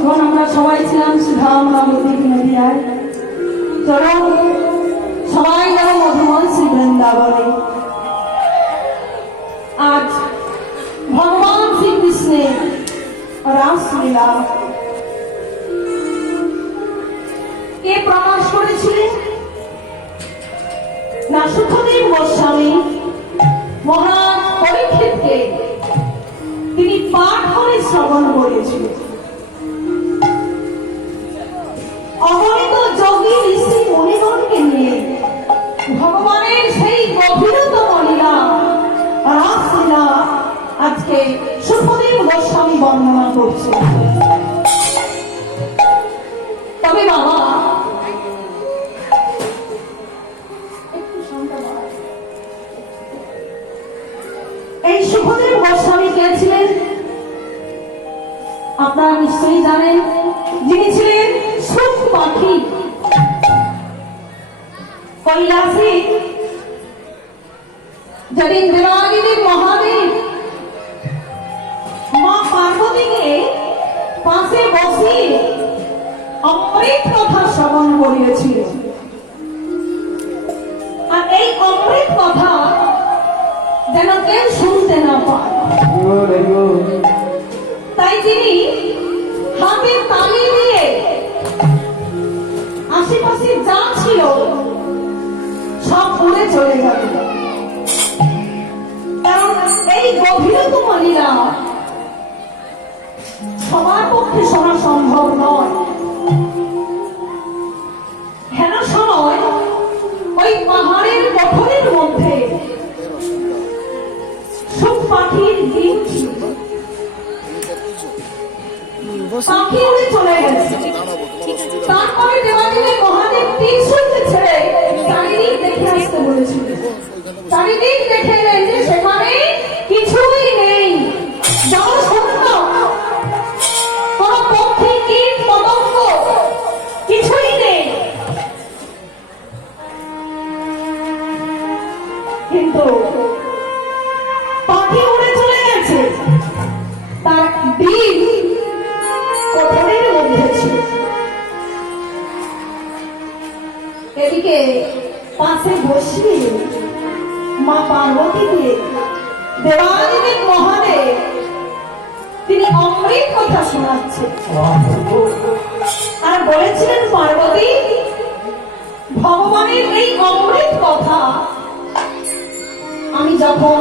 কিছুক্ষণ আমরা সবাই ছিলাম সুধাম নবদ্বীপ নদিয়ায়। চলুন সবাই যাব মধুময় শ্রী বৃন্দাবনে। আজ ভগবান শ্রীকৃষ্ণের রাসলীলা কে প্রকাশ করেছিলেন? না সুখদেব গোস্বামী মহারাজ পরীক্ষিতকে তিনি পাঠ করে শ্রবণ করেছিলেন। অগণিত যোগী ঋষি মুনিগণকে নিয়ে ভগবানের সেই গভীরতম লীলা রাসলীলা আজকে সুখদেব গোস্বামী বর্ণনা করছে। তবে বাবা এই সুখদেব গোস্বামী কে ছিলেন? আপনারা নিশ্চয়ই জানেন, যিনি ছিলেন সুখ পাখি কৈলাসী। যেদিন দেবাদিদেব মহাদেব মা পার্বতীকে পাশে বসিয়ে অমৃত কথা শ্রবণ করিয়েছিল, আর এই অমৃত কথা যেন কেউ শুনতে না পায়, তাই তিনি হাতে তালি দিয়ে আশেপাশে যা ছিল সব উড়ে চলে যাবে। কারণ এই গভীরতম লীলা সবার পক্ষে শোনা সম্ভব নয়। হেন সময় ওই পাহাড়ের গঠনের মধ্যে সুখ পাখির ডিম ছিল। পাখি উড়ে চলে গেছে। তারপরে দেবাদিদেব মহাদেব ত্রিশূলকে ছেড়ে চারিদিক দেখে আসতে বলেছিল। চারিদিক দেখে এলেন যে সেখানে কিছুই নেই, জলশূন্য, কোন পক্ষী কীট পতঙ্গ কিছুই নেই। কিন্তু পাখি উড়ে চলে গেছে, তার ডিম কোঠরের মধ্যে ছিল। এদিকে পাশে বসিয়ে মা পার্বতী দিয়ে দেবাদিদেব মহাদেব তিনি অমৃত কথা শোনাচ্ছেন আর বলেছিলেন, পার্বতী, ভগবানের এই অমৃত কথা আমি যখন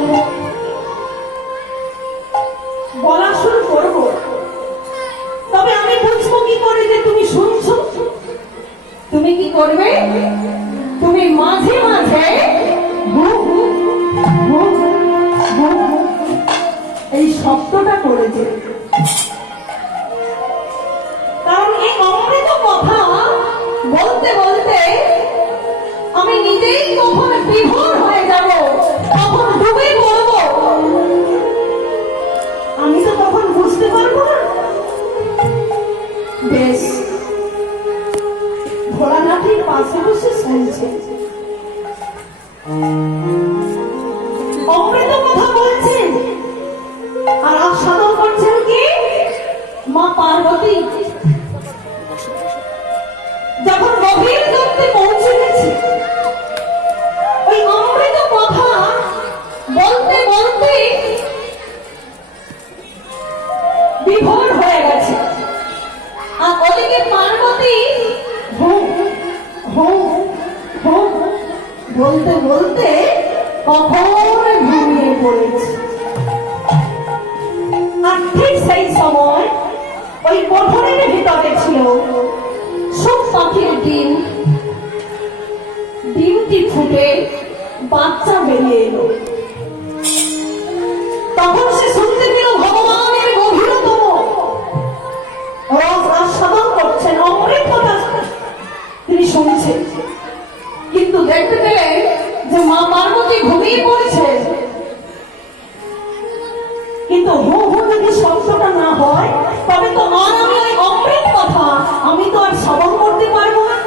বলা শুরু করব, তবে আমি বুঝবো কি করে যে তুমি শুনছো? তুমি কি করবে? তুমি মাঝে মাঝে এই শব্দটা করেছে। কারণ এই অমৃত কথা বলতে বলতে আমি নিজেই কখন বিভোর হয়ে যাব, কখন ডুবে পড়ব, আমি তো তখন বুঝতে পারবো না। বেশ, ভোলানাথের পাশে বসে শুনছে, অমৃত কথা বলছেন আর আস্বাদন করছেন কি? মা পার্বতী। যখন গভীর গর্তে পৌঁছে গেছে, ওই অমৃত কথা বলতে বলতে বিভোর হয়ে গেছে, আর ওদিকে পার্বতী বলতে বলতে কখন ঘুমিয়ে পড়েছে। আর ঠিক সেই সময় ওই কোঠরের ভিতরে ছিল সুখ পাখির ডিম। ডিমটি ফুটে বাচ্চা বেরিয়ে এলো। তখন সে শুনতে পেল ভগবানের গভীরতম রস আস্বাদন করছেন, অমৃত কথা তিনি শুনছেন। কিন্তু দেখতে পেলেন যে মা পার্বতী ঘুমিয়ে পড়েছে। কিন্তু হু হু যদি শব্দটা না হয়, তবে তো আর আমি ওই অমৃত কথা আমি তো আর শ্রবণ করতে পারবো না।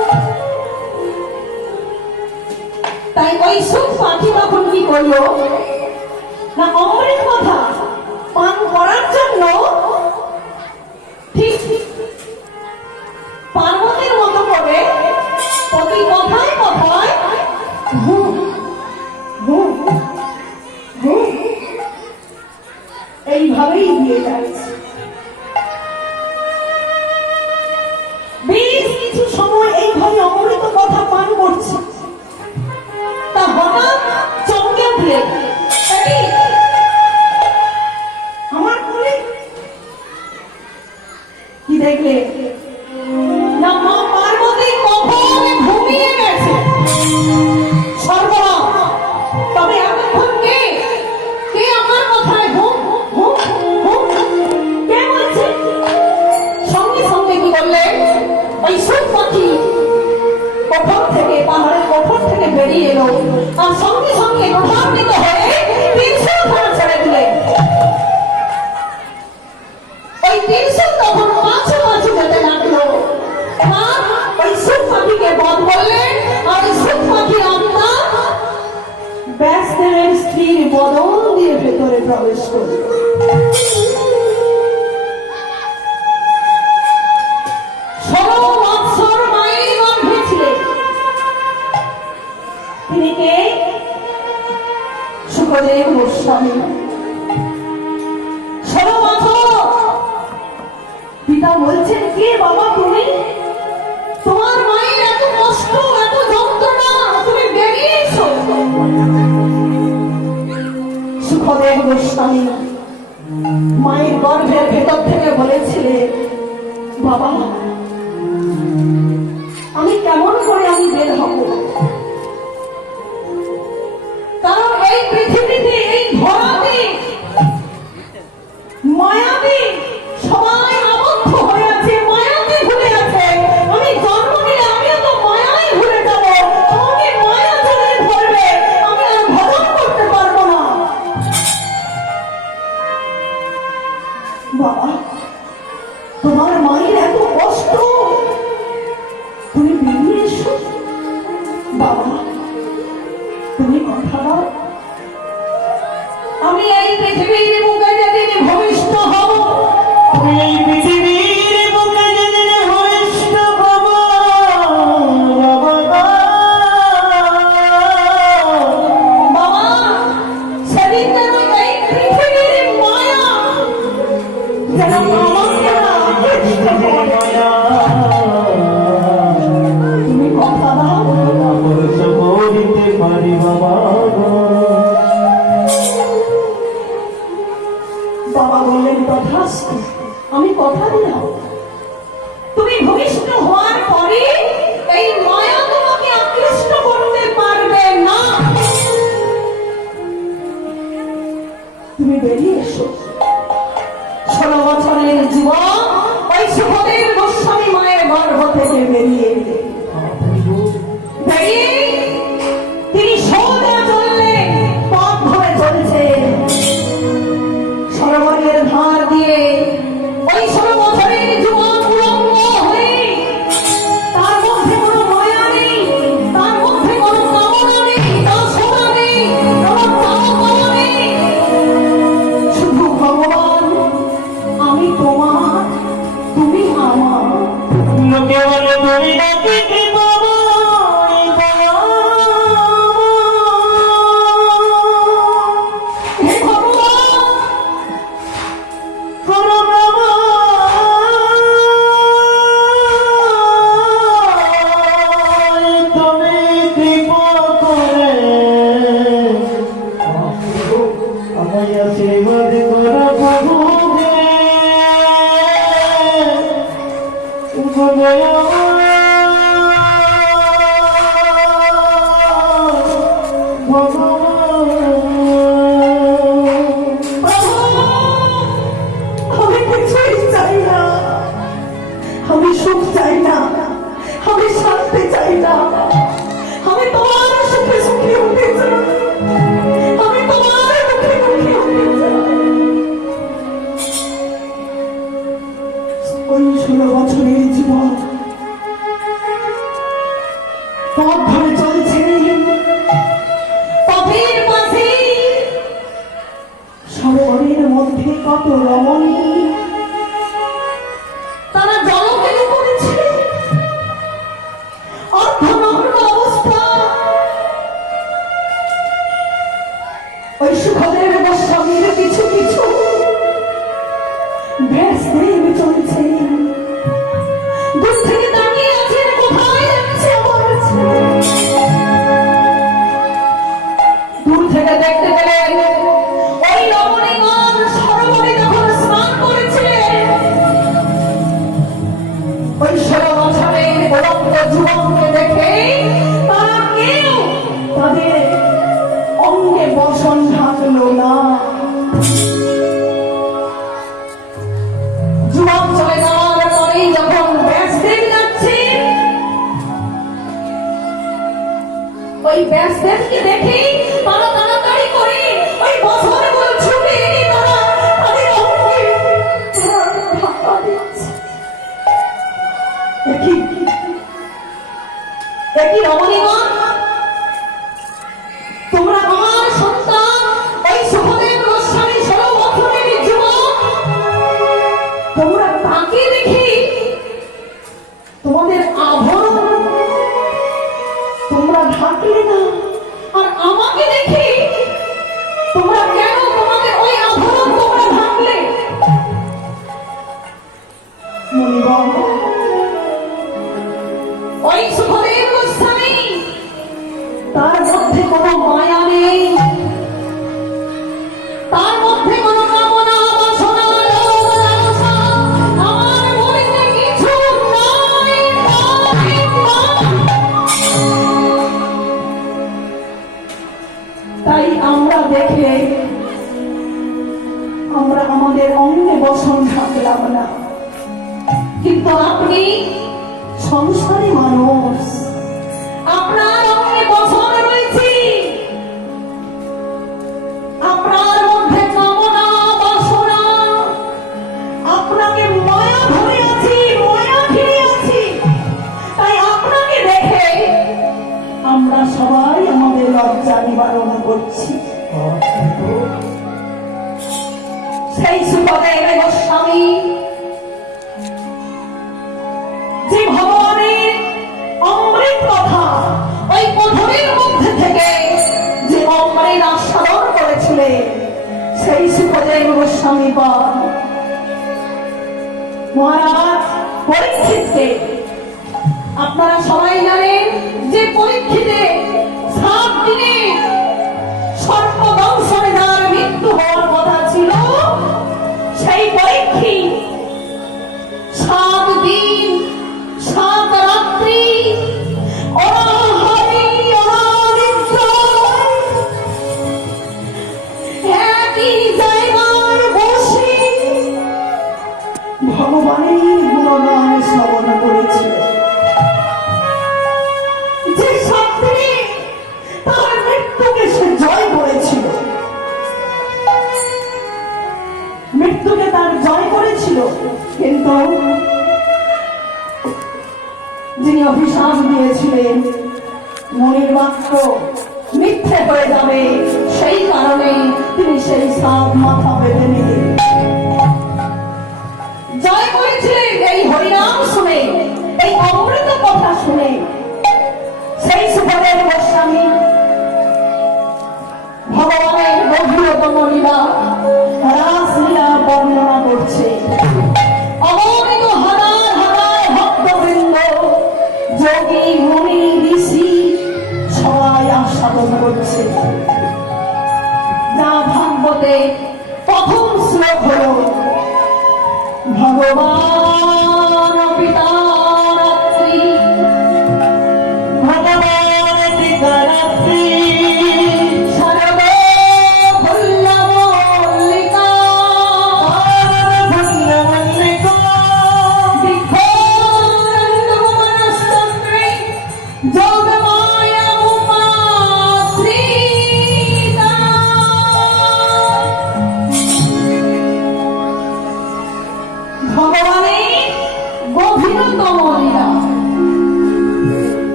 তাই ওই সুখ পাখি তখন কি করলো না, অমৃত কথা পান করার জন্য ঠিক এইভাবেই দিয়ে যাচ্ছে। বেশ কিছু সময় এইভাবে অমৃত কথা পান করছে, তা হঠাৎ চমকে উঠলে আমার কোলে কি দেখলে না মা পার্বতী কখন ঘুমিয়ে গেছে। সর্বনাশ! তবে এতক্ষণ কে কে আমার কথায় হুম হুম হুম কে বলছে? সঙ্গে সঙ্গে কি করলে ওই সুখ পাখি কঠোর থেকে পাহাড়ের কঠোর থেকে বেরিয়ে এলো, আর সঙ্গে সঙ্গে গর্বিত হয়ে ত্রিশূল ছেড়ে দিলে। ওই ত্রিশূল তখন মাঝে মাঝে যেতে লাগলো। মা ওই সুখ পাখিকে বধ করলেন, আর ওই সুখ পাখির আত্মা ব্যাসদেবের স্ত্রীর বদন দিয়ে ভেতরে প্রবেশ করল। 16 বৎসর মায়ের গর্ভে ছিলেন তিনি। কে? সুখদেব গোস্বামী। 16 বছর। পিতা বলছেন, কে বাবা তুমি? তোমার মায়ের এত কষ্ট, এত যন্ত্রণা, তুমি বেরিয়ে এসো। সুখদেব গোস্বামী মায়ের গর্ভের ভেতর থেকে বলেছিলেন, বাবা আমি কেমন করে আমি বের হব? কারণ এই পৃথিবীতে, এই ধরাতে মায়াবী সবাই আবদ্ধ হয়ে আছে, মায়াতে ভুলে আছে। আমি জন্ম নিলে আমিও তো মায়ায় ভুলে যাব, আমাকে মায়া জড়িয়ে ধরবে, আমি আর ভজন করতে পারবো না। বাবা তোমার মায়ের এত কষ্ট, তুমি বেরিয়ে এসো। বাবা তুমি কথা দাও, আমি এই পৃথিবীর বুকে যেদিন ভূমিষ্ঠ হব, আমি এই পৃথিবীর বুকে যেদিন ভূমিষ্ঠ হব, বাবা সেদিন যেন এই পৃথিবীর মায়া যেন আমাকে না আকৃষ্ট করে। তুমি কথা দাও, বলিতে পারি বাবা। বাবা বললেন তথাস্তু, আমি কথা দিলাম। তুমি ভূমিষ্ঠ হওয়ার পরে এই মায়া তোমাকে আকৃষ্ট করতে পারবে না। তুমি বেরিয়ে এসো। 16 বছরের যুবক ওই সুখদেব গোস্বামী মায়ের গর্ভ থেকে বেরিয়ে এলেন। বেরিয়ে তিনি সোজা চললেন, পথ ধরে চলছেন সরোবরের ধার দিয়ে। ওই 16 বছরের যুবক উলঙ্গ হয়ে, তার মধ্যে কোনো মায়া নেই, তার মধ্যে কোনো কামনা নেই, তার সোনা নেই, কোনো চাওয়া নেই, শুধু ভগবান আমি তোমার, তুমি আমার। লোকে বলে তুমি নাকি হে ভগবান তুমি কৃপা করে আমায় আশীর্বাদ করো প্রভু আমি কিছুই চাই না, আমি সুখ চাই না, আমি শান্তি চাই না, আমি তোমার সুখে সুখী হতে চাই, আমি তোমার মুখে মুখে হতে চাই। ওই 16 বছরের জীবন পথ ধরে চলছে, পথের মাঝে সরোবরের মধ্যে কত রমণী, তারা জলকেন করেছে, অর্ধনগ্ন অবস্থা। ওই সুখদেব গোস্বামীর কিছু কিছু আমাদের অঙ্গে বসন থাকলাম না, কিন্তু আপনি সংসারী মানুষ, আপনার অঙ্গে বসন রয়েছে, আপনার মধ্যে কামনা বাসনা, আপনাকে মায়া ধরে আছি, মায়া ঘিরে আছি। তাই আপনাকে দেখে আমরা সবাই আমাদের লজ্জা নিবারণ করছি। সেই সুখদেব গোস্বামী যে ভগবানের অমৃত কথা ওই কথনের মধ্যে থেকে যে অমৃত আস্বাদন করেছিলেন, সেই সুখদেব গোস্বামী পান মহারাজ পরীক্ষিতকে, আপনারা সবাই জানেন যে পরীক্ষিতে 7 দিনে সর্পদংশনে যার মৃত্যু হওয়ার কথা ছিল, সেই পরীক্ষিত 7 দিন 7 রাত্রি অনাহারে অনানিদ্রায় একই জায়গায় বসে ভগবানের গুণগান শ্রবণ করেছিলেন। যে শাস্ত্রে তার মৃত্যুকে সে জয় করেছিল, মৃত্যুকে তার জয় করেছিল, কিন্তু যিনি অভিশাপ দিয়েছিলেন মনের বাক্য মিথ্যে হয়ে যাবে, সেই কারণে তিনি সেই সাপ মাথা বেঁধে নিলেন। জয় করেছিলেন এই হরিনাম শুনে, এই অমৃত কথা শুনে। সেই সুখদেব গোস্বামী ভগবানের গভীরতম লীলা, রাসলীলা বর্ণনা করছে। অগণিত হাজার হাজার ভক্তবৃন্দ, যোগী মুনি ঋষি সবাই আস্বাদন করছে। যা ভাগবতে প্রথম শ্লোক হল ভগবান পিতা রাত্রি, ভগবান পিতা রাত্রি, শারদ ফুল্ল মল্লিকা, ফুল্ল মল্লিকা, বিঘ্নানন্দমনস্তন্ত্রে যোগমায়া উপাশ্রিতা। ভগবানের গভীরতম লীলা,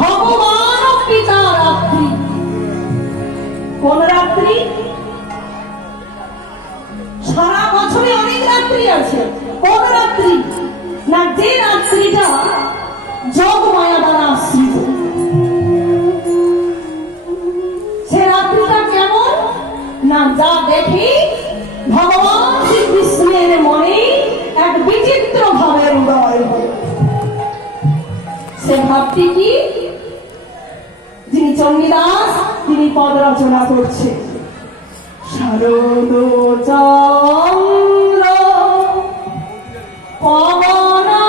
ভগবান পিতা রাত্রি। কোন রাত্রি? সারা বছরে অনেক রাত্রি আছে, কোন রাত্রি না যে রাত্রিটা যোগ মায়া দ্বারা আশ্রিত। সে রাত্রিটা কেমন না, যা দেখি ভগবান শ্রীকৃষ্ণের মনে এক বিচিত্র ভাবের উদয় হয়। সে ভাবটি কি? যিনি চণ্ডীদাস তিনি পদ রচনা করছে। শারদ চন্দ্র পবন আ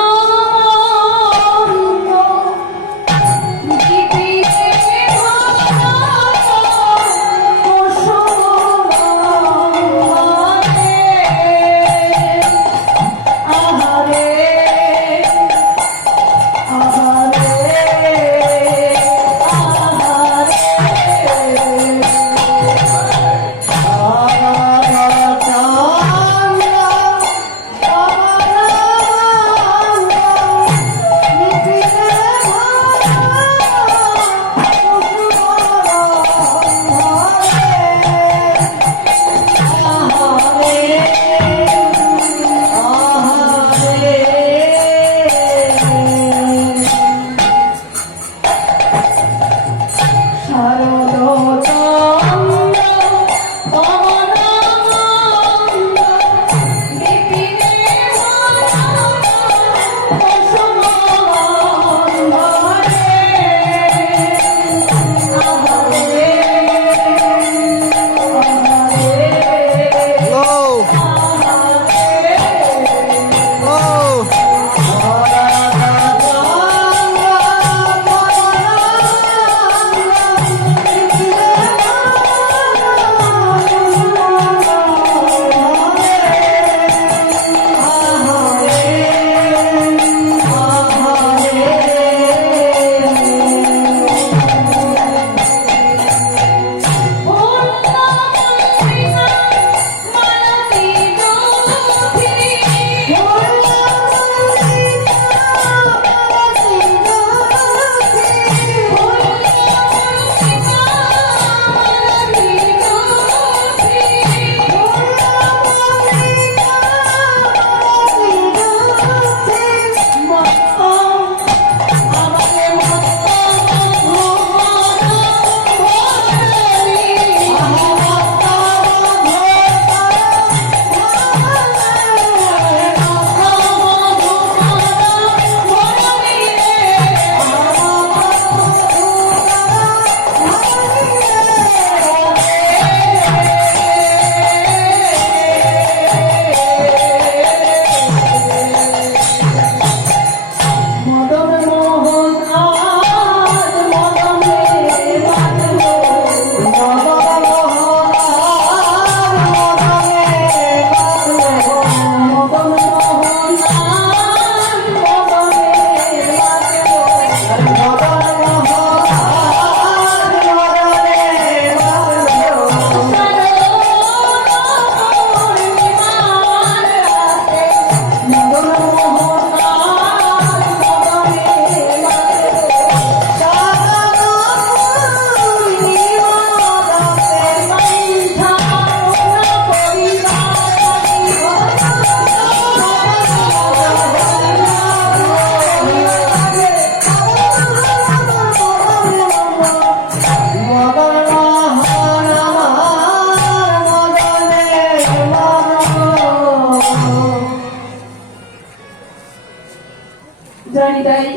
দেয়।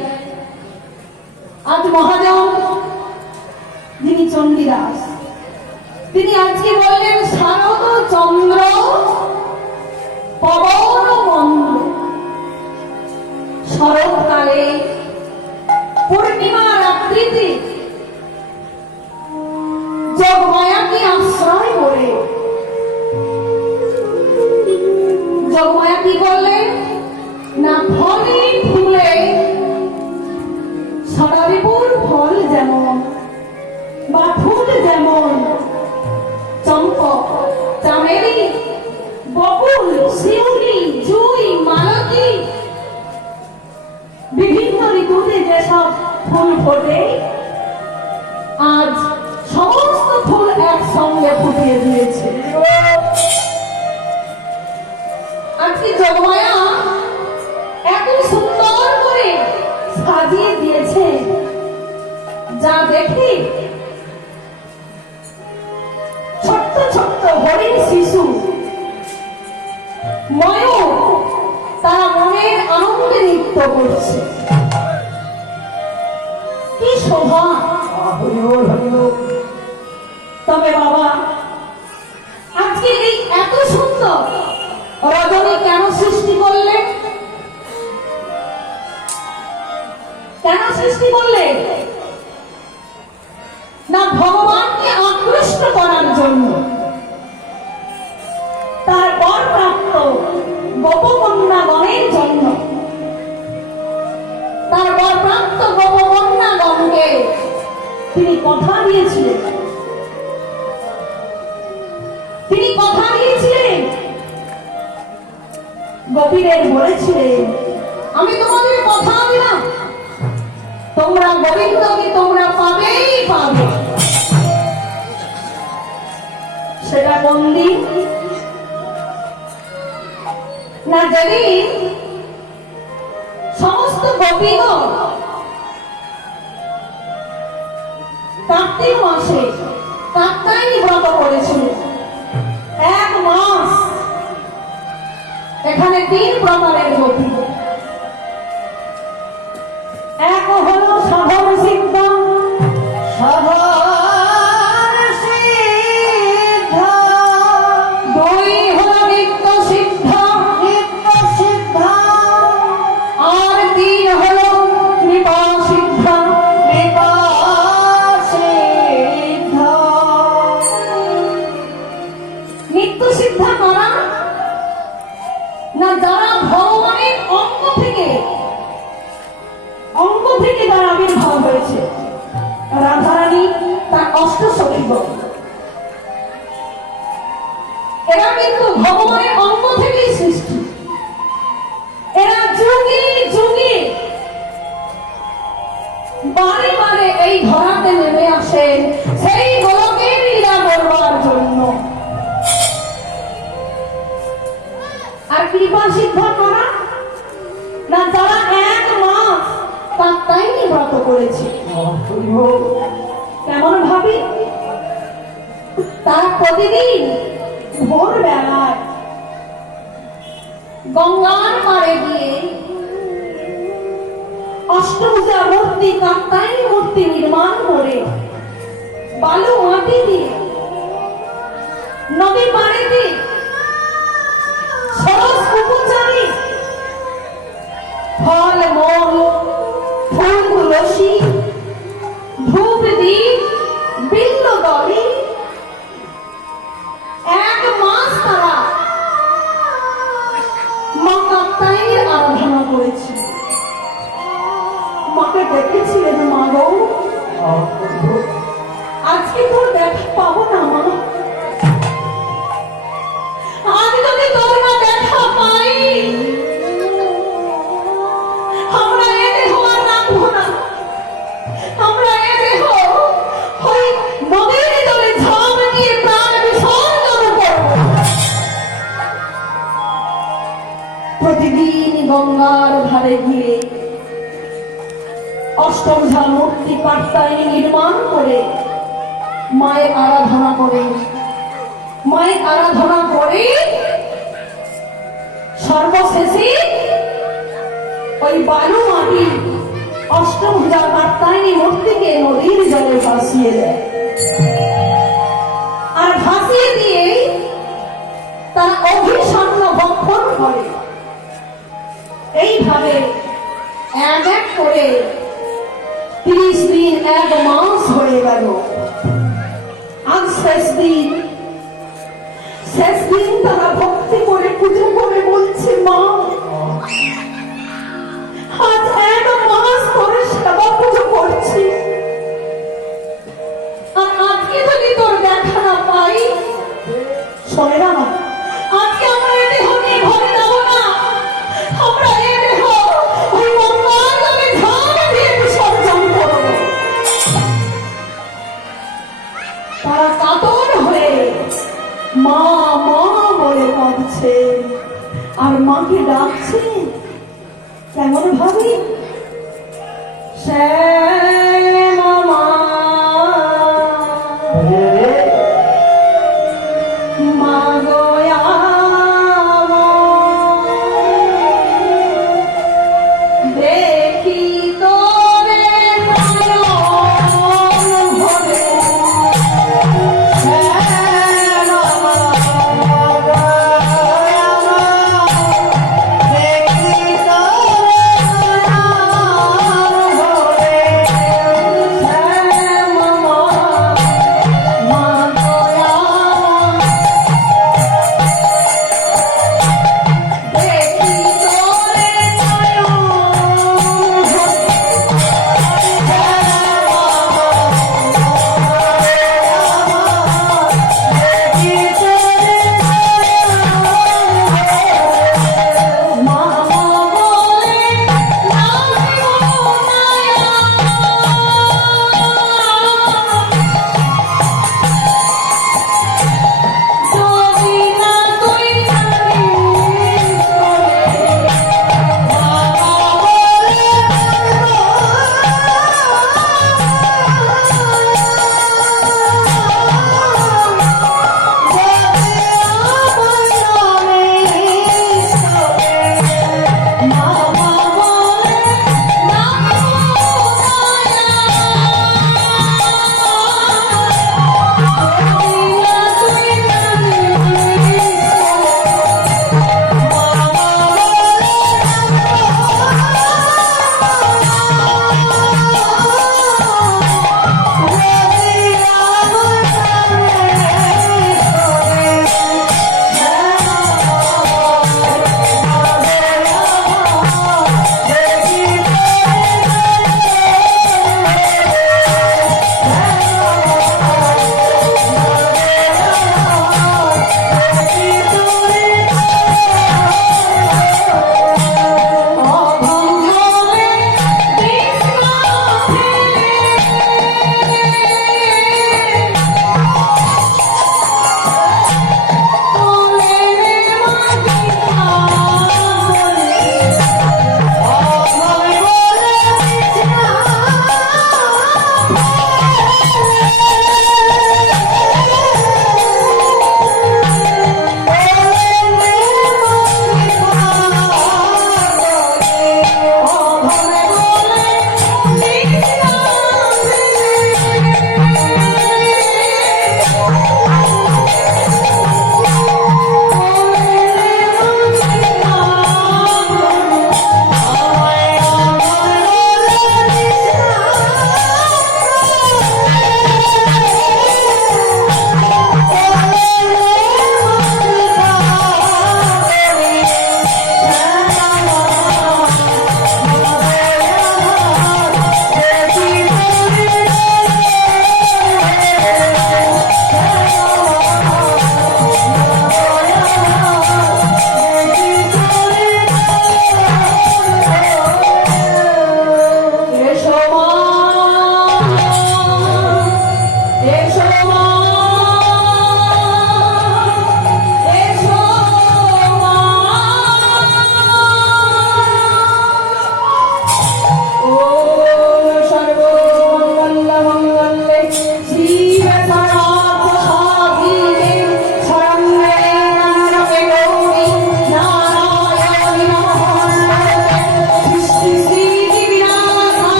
আজ মহাদেব যিনি চণ্ডীদাস, তিনি আজকে বললেন শারদ চন্দ্র পবন মন্দ্র। শরৎকালে পূর্ণিমা রাত্রিতে যোগমায়াকে আশ্রয় করে যোগমায়া কি করলেন না, ফলে ফুলে সদাবিপুর ফল যেমন বা ফুল যেমন চম্পক, চামেলি, বকুল, শিউলি, জুই, মালতী, বিভিন্ন ঋতুতে যেসব ফুল ফোটে, আজ সমস্ত ফুল একসঙ্গে ফুটিয়ে দিয়েছে। আজকে যোগমায়া এত সুন্দর করে সাজিয়ে দিয়েছে, যা দেখি ছোট্ট ছোট্ট হরিণ শিশু ময়ূর তারা মনের আনন্দে নৃত্য করছে। কি শোভা! তবে বাবা, আজকে এই এত সুন্দর রজনী কেন সৃষ্টি করলেন? কেন সৃষ্টি করলেন না, ভগবানকে আকৃষ্ট করার জন্য। তার বর প্রাপ্ত গোপকন্যাগণের জন্য, তার বর প্রাপ্ত গোপকন্যাগণকে তিনি কথা দিয়েছিলেন। তিনি কথা দিয়েছিলেন, গোপীদের বলেছিলেন, আমি তোমাদের কথা দিলাম, তোমরা গোবিন্দকে তোমরা পাবেই পাবে। সেটা কোন দিন না, যেদিন সমস্ত গোপীগণ কার্তিক মাসে কাত্যায়নী ব্রত করেছিলেন। 1 মাস এখানে 3 প্রকারের গোপী। এক হলো সাধন সিদ্ধ, দুই হলো নিত্য সিদ্ধ, আর 3 হলো কৃপা সিদ্ধ। নিত্য সিদ্ধ করা না, যারা ভগবানের অঙ্গ থেকে তার আবির্ভাব হয়েছে। রাধারানী তার অষ্টসখীগণ, এরা কিন্তু ভগবানের অঙ্গ থেকেই সৃষ্টি। এরা যুগে যুগে বারে বারে এই ধরাতে নেমে আসেন সেই গোলকের লীলা করবার জন্য। আর কৃপা সিদ্ধ করা না, যারা 1 মাস কাত্যায়নী ব্রত করেছে। কেমন ভাবি, তারা প্রতিদিন ভোরবেলায় গঙ্গার পাড়ে গিয়ে অষ্টভুজা মূর্তি, কাত্যায়নী মূর্তি নির্মাণ করে বালু মাটি দিয়ে নদী পাড়েতে সরস উপচারী ফল মল, ফুল তুলসী, ধূপ দ্বীপ, বিল্ব দলে 1 মাস তারা মা কাত্যায়নীর আরাধনা করেছে। মাকে দেখেছিলেন, মা গো আজকে তোর দেখা পাবো না মা, আজ যদি তোর না দেখা পাই আমরা এ দেহ আর রাখবো না, আমরা এ দেহ ওই নদীর জলে ঝাঁপ দিয়ে প্রাণ বিসর্জন করব। প্রতিদিন গঙ্গার ধারে গিয়ে অষ্টভুজা মূর্তি কাত্যায়নী নির্মাণ করে মায়ের আরাধনা করে, মায়ের আরাধনা করে সর্বশেষে ওই বালু মাটি অষ্টভুজা কাত্যায়নী মূর্তিকে নদীর জলে ভাসিয়ে দেয়। আর ভাসিয়ে দিয়ে তারা অভিসন্ন ভক্ষণ করে। এইভাবে এক এক করে 30 দিন 1 মাস হয়ে গেল। আজ শেষ দিন তারা ভক্তি করে পুজো করে বলছে, মা আজ 1 মাস ধরে সেবা পুজো করছি, আর আজকে যদি তোর দেখা না পাই, শোনে না, আজকে আমরা এ দেহ নিয়ে ঘরে যাবো না, আমরা এ দেহ ওই গঙ্গার জলে ঝাঁপ দিয়ে বিসর্জন করবো। তারা কাতর হয়ে মা মা বলে কাঁদছে, আর মাকে ডাকছে কেমন ভাবে,